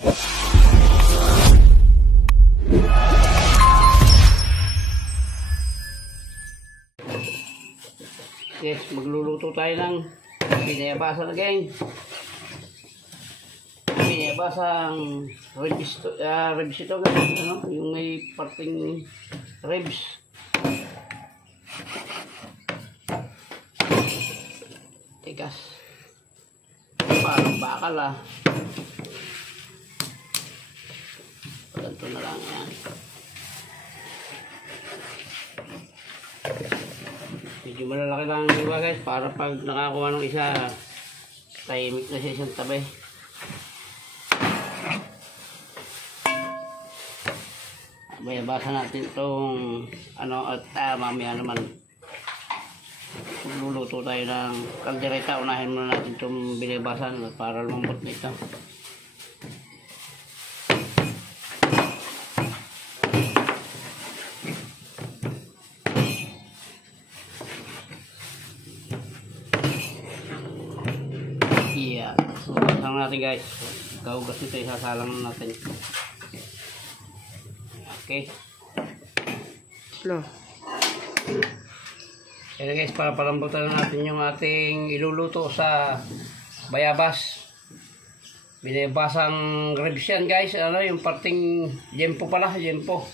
Yes, magluluto tayo ng binayabasang again. Binayabasang ribs ito guys, ano? Yung may parting ribs. Tigas. Parang bakal ah. Ganito na lang yan. Medyo malalaki lang ang iba guys, para pag nakakuha ng isa, tahimik na siya isang tabi. Bayabasa natin itong ano, at mamaya naman luluto tayo ng kaldereta. Unahin muna natin itong binabasan para lumambot na ito. Yeah, so kasama natin guys, kaugas nito, isasalang natin. Okay. Slow. Kaya guys, para palambutan natin yung ating iluluto sa bayabas. Binibasang ribs yan guys. Ano, yung parting jempo pala, jempo.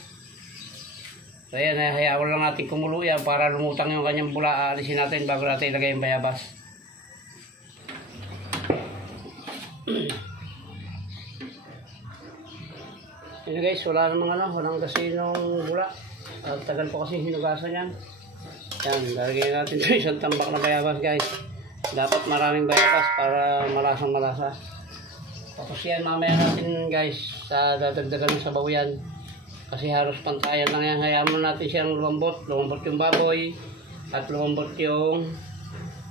So yan, hayaan lang natin kumulo yan para lumutang yung kanyang bula. Alisin natin bago natin ilagay yung bayabas. Yun guys, wala namang ano, walang kasinong bula. Tagal po kasi hinugasan yan. Yan, lalagyan natin ito isang tambak na bayabas guys. Dapat maraming bayabas para malasang malasa. Tapos yan, mamaya natin guys, dadagdagan ng sabaw yan. Kasi halos pantayan lang yan. Hayaan mo natin siyang lumambot. Lumambot yung baboy at lumambot yung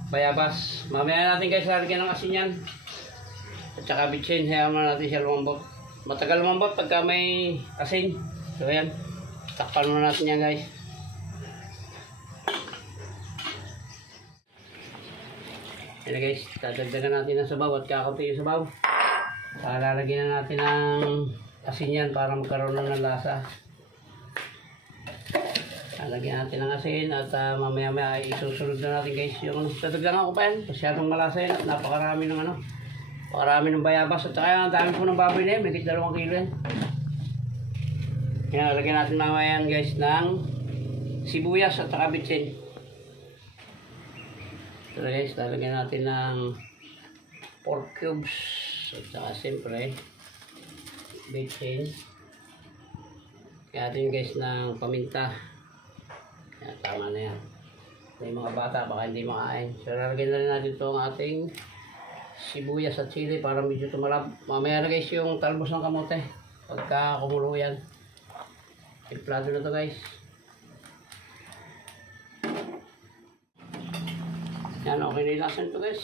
bayabas. Mamaya natin guys, lalagyan ng asin yan. At saka bitsin, hayaan mo natin siya lumambot. Matagal lumambot pagka may asin. So yan, takpan mo natin yan guys. Yan guys, dadagdagan natin ng sabaw at kakunti yung sabaw. Saka lalagyan na natin ng asin yan para magkaroon ng lasa. Lalagyan natin ng asin at mamaya isusunod na natin guys yung dadagdagan ko pa yan. Masyadong malasa yan at napakarami ng ano. Napakarami ng bayabas at saka ang dami po ng baboy na yan. May 2 kilo yan. Yan, lalagyan natin mamaya yan guys ng sibuyas at saka bitsin. So guys, lalagyan natin ng pork cubes at saka siyempre bitsin. Kaya natin guys ng paminta. Yan, tama na yan. May mga bata baka hindi makain. So lalagyan na rin natin ito ang ating sibuyas at chili para medyo tumalab. Mamaya na guys yung talbos ng kamote pagka kumulo yan. Timplado na ito guys. Yan, okay na ilasan ito guys.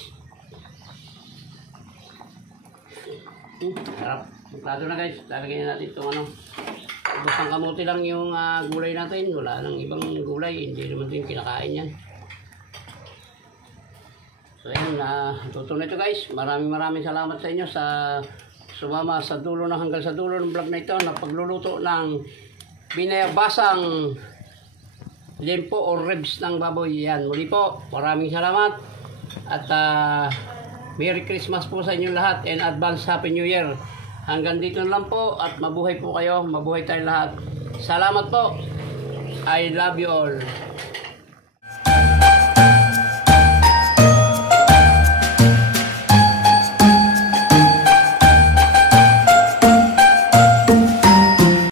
Sarap. Timplado na guys. Lalagyan na natin itong ano, talbos ng kamote lang yung gulay natin. Wala nang ibang gulay. Hindi naman ito yung kinakain yan. So yun, tuto na ito guys. Maraming salamat sa inyo sa sumama sa dulo na hanggang sa dulo ng vlog na ito na pagluluto ng binayabasang limpo o ribs ng baboy. Yan, muli po, maraming salamat at Merry Christmas po sa inyo lahat and advance Happy New Year. Hanggang dito lang po at mabuhay po kayo, mabuhay tayong lahat. Salamat po. I love you all.